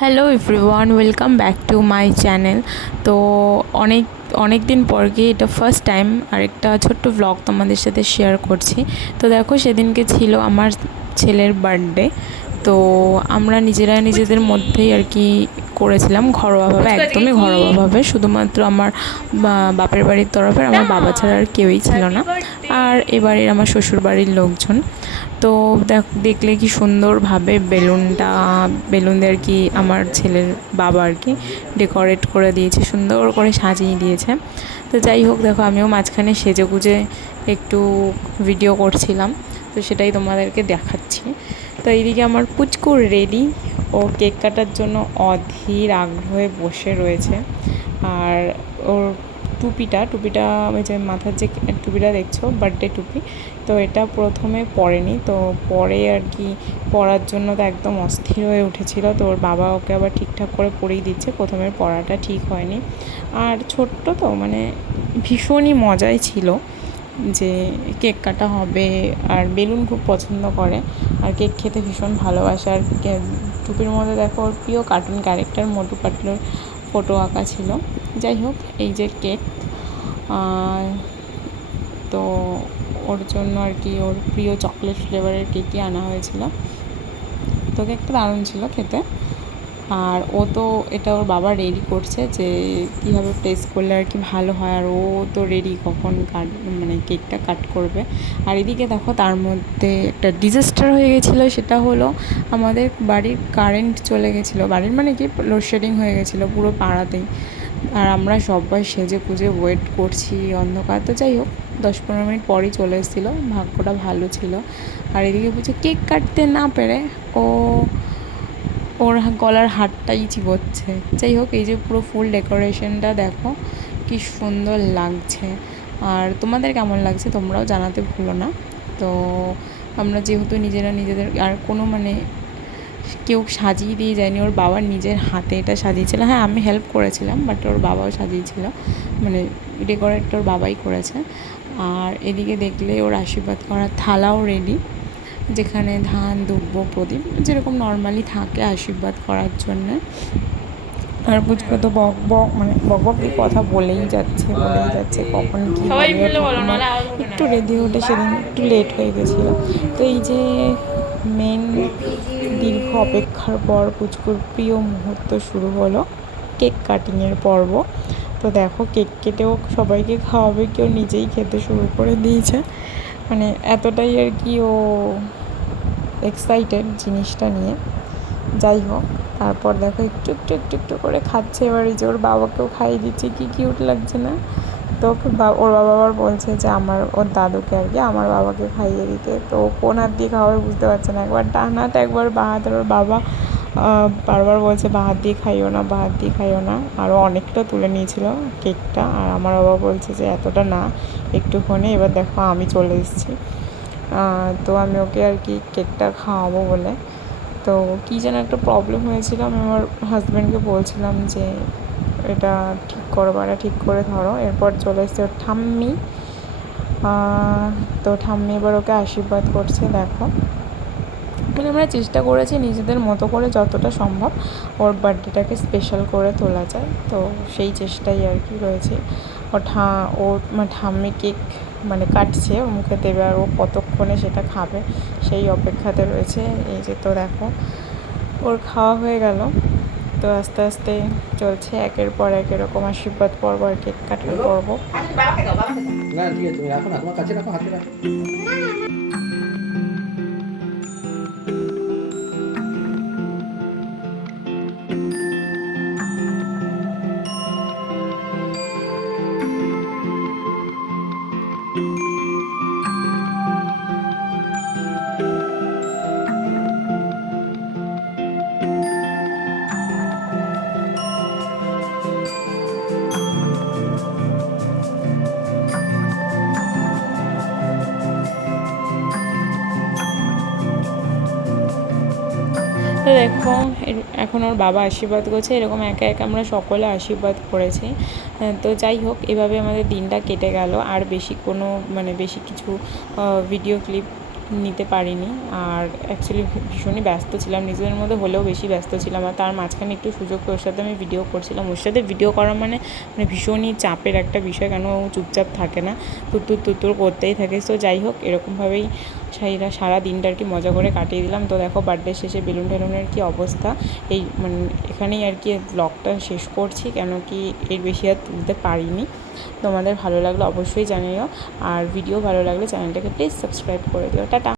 Hello everyone, welcome back to my channel. তো অনেক অনেক দিন পর গিয়ে এটা ফার্স্ট টাইম আরেকটা ছোট্ট ব্লগ তোমাদের সাথে শেয়ার করছি। তো দেখো, সেদিনকে ছিল আমার ছেলের বার্থডে। তো আমরা নিজেদের মধ্যেই আর কি করেছিলাম ঘরোয়াভাবে, একদমই ঘরোয়াভাবে। শুধুমাত্র আমার বাপের বাড়ির তরফের আমার বাবা ছাড়া আর কেউই ছিল না, আর এবারের আমার শ্বশুর বাড়ির লোকজন। তো দেখলে কি সুন্দরভাবে বেলুন দিয়ে আর কি আমার ছেলের বাবা আর কি ডেকোরেট করে দিয়েছে, সুন্দর করে সাজিয়ে দিয়েছে। তো যাই হোক, দেখো আমিও মাঝখানে সেজে গুজে একটু ভিডিও করছিলাম, তো সেটাই তোমাদেরকে দেখাচ্ছি। তো এইদিকে আমার পুচকু রেডি, ও কেক কাটার জন্য অধীর আগ্রহে বসে রয়েছে। আর ওর টুপিটা ওই যে মাথার যে টুপিটা দেখছো, বার্থডে টুপি, তো এটা প্রথমে পরেনি, তো পরে আর কি পরার জন্য তো একদম অস্থির হয়ে উঠেছিল। তো ওর বাবা ওকে আবার ঠিকঠাক করে পরিয়ে দিচ্ছে, প্রথমের পরাটা ঠিক হয়নি। আর ছোট্ট তো মানে ভীষণই মজাই ছিল যে কেক কাটা হবে, আর বেলুন খুব পছন্দ করে, আর কেক খেতে ভীষণ ভালোবাসে। আর টুপির মধ্যে দেখো ওর প্রিয় কার্টুন ক্যারেক্টার মোটু পাতলুর ফটো আঁকা ছিল। যাই হোক, এই যে কেক, তো ওর জন্য আর কি ওর প্রিয় চকলেট ফ্লেভারের কেকই আনা হয়েছিল। তো কেকটা দারুণ ছিল খেতে। আর ও তো এটা ওর বাবা রেডি করছে যে কীভাবে প্লেস করলে আর কি ভালো হয়, আর ও তো রেডি কখন মানে কেকটা কাট করবে। আর এদিকে দেখো, তার মধ্যে একটা ডিজাস্টার হয়ে গেছিলো, সেটা হলো আমাদের বাড়ির কারেন্ট চলে গেছিলো। বাড়ির মানে কি, লোডশেডিং হয়ে গেছিলো পুরো পাড়াতেই। আর আমরা সবাই সেজে গুজে ওয়েট করছি অন্ধকার। তো যাই হোক, 10-15 মিনিট পরই চলে এসেছিলো, ভাগ্যটা ভালো ছিল। আর এদিকে বুঝে কেক কাটতে না পেরে ওর গলার হারটাই চিবোচ্ছে। যাই হোক, এই যে পুরো ফুল ডেকোরেশনটা দেখো কি সুন্দর লাগছে। আর তোমাদের কেমন লাগছে তোমরাও জানাতে ভুলো না। তো আমরা যেহেতু নিজেদের আর কোনো মানে কেউ সাজিয়ে দিয়ে যায়নি, ওর বাবার নিজের হাতে এটা সাজিয়েছিল। হ্যাঁ, আমি হেল্প করেছিলাম, বাট ওর বাবাও সাজিয়েছিল, মানে ডেকোরেটটা ওর বাবাই করেছে। আর এদিকে দেখলে ওর আশীর্বাদ করার থালাও রেডি, যেখানে ধান, দুব্ব, প্রদীপ যেরকম নর্মালি থাকে আশীর্বাদ করার জন্যে। আর পুচকু তো বক কথা বলেই যাচ্ছে কখন কী হবে। একটু রেডি হতে সেদিন একটু লেট হয়ে গেছিলো। তো এই যে মেন দীর্ঘ অপেক্ষার পর পুচকুর প্রিয় মুহূর্ত শুরু হলো, কেক কাটিংয়ের পর্ব। তো দেখো, কেক কেটেও সবাইকে খাওয়াবে, কেউ নিজেই খেতে শুরু করে দিয়েছে। মানে এতটাই আর কি ও এক্সাইটেড জিনিসটা নিয়ে। যাই হোক, তারপর দেখো একটু করে খাচ্ছে। এবার এই যে ওর বাবাকেও খাইয়ে দিচ্ছে, কি কিউট লাগছে না? তো ওর বাবা আবার বলছে যে ওর দাদুকে আর কি আমার বাবাকে খাইয়ে দিতে। তো কোন হাত দিয়ে খাওয়াবে বুঝতে পারছে না, একবার ডান হাত একবার বাঁ হাত। ওর বাবা বারবার বলছে বাঁ হাত দিয়ে খাইও না। আরও অনেকটা তুলে নিয়েছিল কেকটা, আর আমার বাবা বলছে যে এতটা না, একটুখানি। এবার দেখো আমি চলে এসেছি, তো আমি ওকে আর কি কেকটা খাওয়াবো বলে। তো কী যেন একটা প্রবলেম হয়েছিল, আমি আমার হাজব্যান্ডকে বলছিলাম যে এটা ঠিক করে ধরো। এরপর চলে এসছে ওর ঠাম্মি। তো ঠাম্মি এবার ওকে আশীর্বাদ করছে। দেখো, মানে আমরা চেষ্টা করেছি নিজেদের মতো করে যতটা সম্ভব ওর বার্থডেটাকে স্পেশাল করে তোলা যায়, তো সেই চেষ্টাই আর কি রয়েছে। ও ঠাম্মি কেক মানে কাটছে, ওর মুখে দেবে, আর ও কতক্ষণে সেটা খাবে সেই অপেক্ষাতে রয়েছে। এই যে তো দেখো, ওর খাওয়া হয়ে গেল। তো আস্তে আস্তে চলছে একের পর এক এরকম আশীর্বাদ পর্ব আর কেক কাটার পর্ব। তো দেখো, এখন ওর বাবা আশীর্বাদ করছে, এরকম একে একে আমরা সকলে আশীর্বাদ করেছি। তো যাই হোক, এভাবে আমাদের দিনটা কেটে গেল। আর বেশি কিছু ভিডিও ক্লিপ নিতে পারিনি। আর অ্যাকচুয়ালি ভীষণই ব্যস্ত ছিলাম, নিজেদের মধ্যে হলেও বেশি ব্যস্ত ছিলাম। আর তার মাঝখানে একটু সুযোগ পেয়ে ওর সাথে আমি ভিডিও করছিলাম। ওর সাথে ভিডিও করা মানে ভীষণই চাপের একটা বিষয়, কেন ও চুপচাপ থাকে না, তুত্তুর করতেই থাকে। সো যাই হোক, এরকমভাবেই সারা দিনটা আর কি মজা করে কাটিয়ে দিলাম। তো দেখো বার্থডে শেষে বেলুন টেলুনের কী অবস্থা, এই এখানেই আর কি ব্লগটা শেষ করছি, কেন কি এর বেশি আর তুলতে পারিনি। তোমাদের ভালো লাগলে অবশ্যই জানিও, আর ভিডিও ভালো লাগলে চ্যানেলটাকে প্লিজ সাবস্ক্রাইব করে দিও। টাটা।